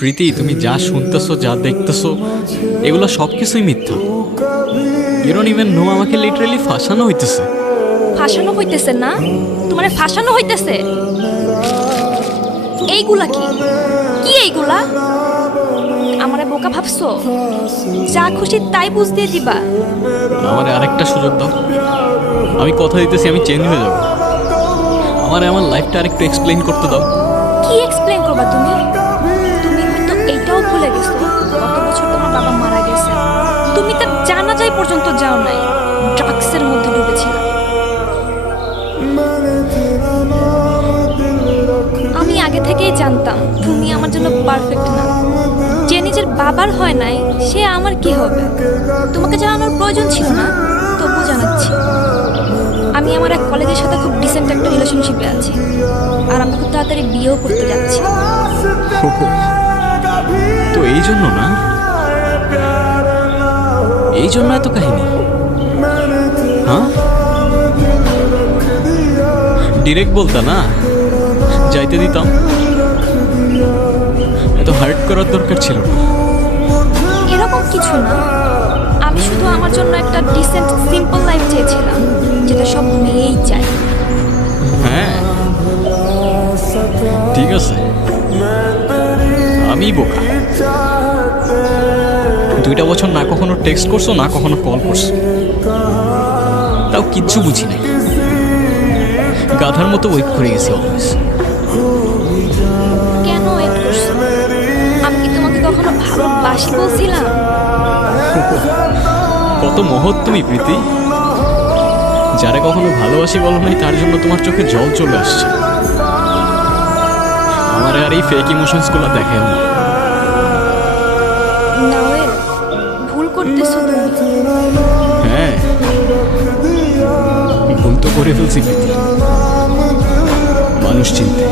প্রীতি, তুমি যা শুনতেছো, যা দেখতেছো, এগুলো সব কিছুই মিথ্যা। ইউ ডোন্ট ইভেন নো, আমাকে লিটারালি ফাঁসানো হইতেছে। ফাঁসানো হইতেছে না? তোমারে ফাঁসানো হইতেছে? এইগুলা কি কি এইগুলা? আমারে বোকা ভাবছো? যা খুশি তাই বুঝ দিয়ে দিবা? আমার আরেকটা সুযোগ দাও। আমি কথা দিতেছি, আমি চেঞ্জ হয়ে যাবো। আমার লাইফটা আরেকটু এক্সপ্লেইন করতে দাও। কি এক্সপ্লেইন করবা তুমি? তুমি হয়তো এইটাও ভুলে গেছো গত বছর তোমার বাবা মারা গেছে। তুমি তো জানাজাই পর্যন্ত যাও নাই, ড্রাগসের মধ্যে ডুবেছিল। আমি আগে থেকেই জানতাম তুমি আমার জন্য পারফেক্ট না। যে নিজের বাবার হয় নাই সে আমার কি হবে? তোমাকে জানানোর প্রয়োজন ছিল না, তবু জানাচ্ছি। আমি আমার এক কলেজের সাথে খুব ডিসেন্ট একটা রিলেশনশিপে আছি, আর আমি খুব তাড়াতাড়ি বিয়েও করতে যাচ্ছি। তো এই জন্য না, এই জন্য এত কাহিনী? হ্যাঁ, ডিরেক্ট বলতা না, যাইতে দিতাম। এত হার্ট করার দরকার ছিল না। এরকম কিছু না, আমি শুধু আমার জন্য একটা ডিসেন্ট সিম্পল লাইফ চেয়েছিলাম, যেটা সব মেয়েই চায়। হ্যাঁ ঠিক আছে, আমি বোকা। 2টা বছর না কখনো টেক্সট করছো, না কখনো কল করছো, তাও কিচ্ছু বুঝি নাই। গাধার মতো ওয়েট করে গেছি অলওয়েজ। কেন ওয়েট করছো? আমি কি তোমাকে কখনো ভালোবাসি বলছিলাম? কত মহৎ তুমি প্রীতি, যারা কখনো ভালোবাসি বলো নাই তার জন্য তোমার চোখে জল চলে আসছে। আমার আর এই ফেক ইমোশনস গুলো দেখায় না। নাওয়েল, ভুল করতেছো তুমি। হ্যাঁ, ভুল তো করে ফেলছি প্রীতি, মানুষ চিনতে।